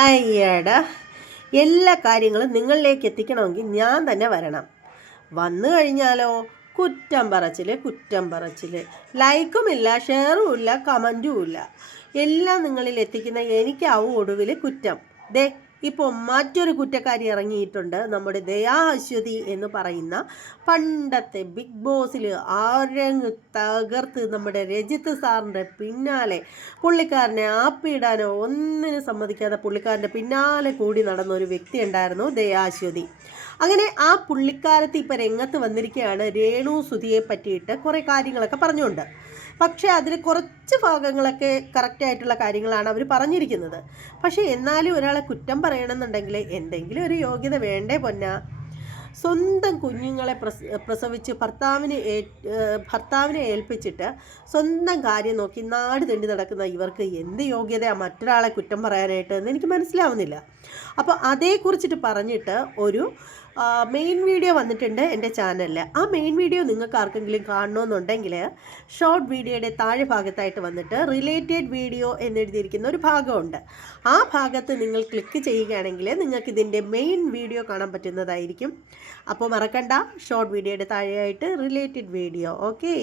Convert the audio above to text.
അയ്യടാ, എല്ലാ കാര്യങ്ങളും നിങ്ങളിലേക്ക് എത്തിക്കണമെങ്കിൽ ഞാൻ തന്നെ വരണം. വന്നു കഴിഞ്ഞാലോ കുറ്റം പറച്ചിൽ, ലൈക്കുമില്ല, ഷെയറും ഇല്ല, കമൻറ്റും ഇല്ല. എല്ലാം നിങ്ങളിൽ എത്തിക്കുന്ന എനിക്കാവും ഒടുവിൽ കുറ്റം. ദേ ഇപ്പോൾ മറ്റൊരു കുറ്റക്കാരി ഇറങ്ങിയിട്ടുണ്ട്. നമ്മുടെ ദയാ അശ്വതി എന്ന് പറയുന്ന പണ്ടത്തെ ബിഗ് ബോസിൽ ആരങ്ങ് തകർത്ത് നമ്മുടെ രജിത്ത് സാറിൻ്റെ പിന്നാലെ പുള്ളിക്കാരനെ ആപ്പിയിടാനോ ഒന്നിനും സമ്മതിക്കാതെ പുള്ളിക്കാരൻ്റെ പിന്നാലെ കൂടി നടന്ന ഒരു വ്യക്തി ഉണ്ടായിരുന്നു ദയാ അശ്വതി. അങ്ങനെ ആ പുള്ളിക്കാരത്തി ഇപ്പം രംഗത്ത് വന്നിരിക്കുകയാണ് രേണു സുധിയെ പറ്റിയിട്ട് കുറേ കാര്യങ്ങളൊക്കെ പറഞ്ഞുകൊണ്ട്. പക്ഷേ അതിൽ കുറച്ച് ഭാഗങ്ങളൊക്കെ കറക്റ്റായിട്ടുള്ള കാര്യങ്ങളാണ് അവർ പറഞ്ഞിരിക്കുന്നത്. പക്ഷേ എന്നാലും ഒരാളെ കുറ്റം പറയണമെന്നുണ്ടെങ്കിൽ എന്തെങ്കിലും ഒരു യോഗ്യത വേണ്ടേ പൊന്ന. സ്വന്തം കുഞ്ഞുങ്ങളെ പ്രസവിച്ച് ഭർത്താവിനെ ഏൽപ്പിച്ചിട്ട് സ്വന്തം കാര്യം നോക്കി നാട് തെണ്ടി നടക്കുന്ന ഇവർക്ക് എന്ത് യോഗ്യതയാണ് മറ്റൊരാളെ കുറ്റം പറയാനായിട്ട് എന്ന് എനിക്ക് മനസ്സിലാവുന്നില്ല. അപ്പോൾ അതേക്കുറിച്ചിട്ട് പറഞ്ഞിട്ട് ഒരു മെയിൻ വീഡിയോ വന്നിട്ടുണ്ട് എൻ്റെ ചാനലിൽ. ആ മെയിൻ വീഡിയോ നിങ്ങൾക്ക് ആർക്കെങ്കിലും കാണണമെന്നുണ്ടെങ്കിൽ ഷോർട്ട് വീഡിയോയുടെ താഴെ ഭാഗത്തായിട്ട് വന്നിട്ട് റിലേറ്റഡ് വീഡിയോ എന്നെഴുതിയിരിക്കുന്ന ഒരു ഭാഗമുണ്ട്. ആ ഭാഗത്ത് നിങ്ങൾ ക്ലിക്ക് ചെയ്യുകയാണെങ്കിൽ നിങ്ങൾക്ക് ഇതിൻ്റെ മെയിൻ വീഡിയോ കാണാൻ പറ്റുന്നതായിരിക്കും. അപ്പോൾ മറക്കണ്ട, ഷോർട്ട് വീഡിയോയുടെ താഴെയായിട്ട് റിലേറ്റഡ് വീഡിയോ. ഓക്കെ.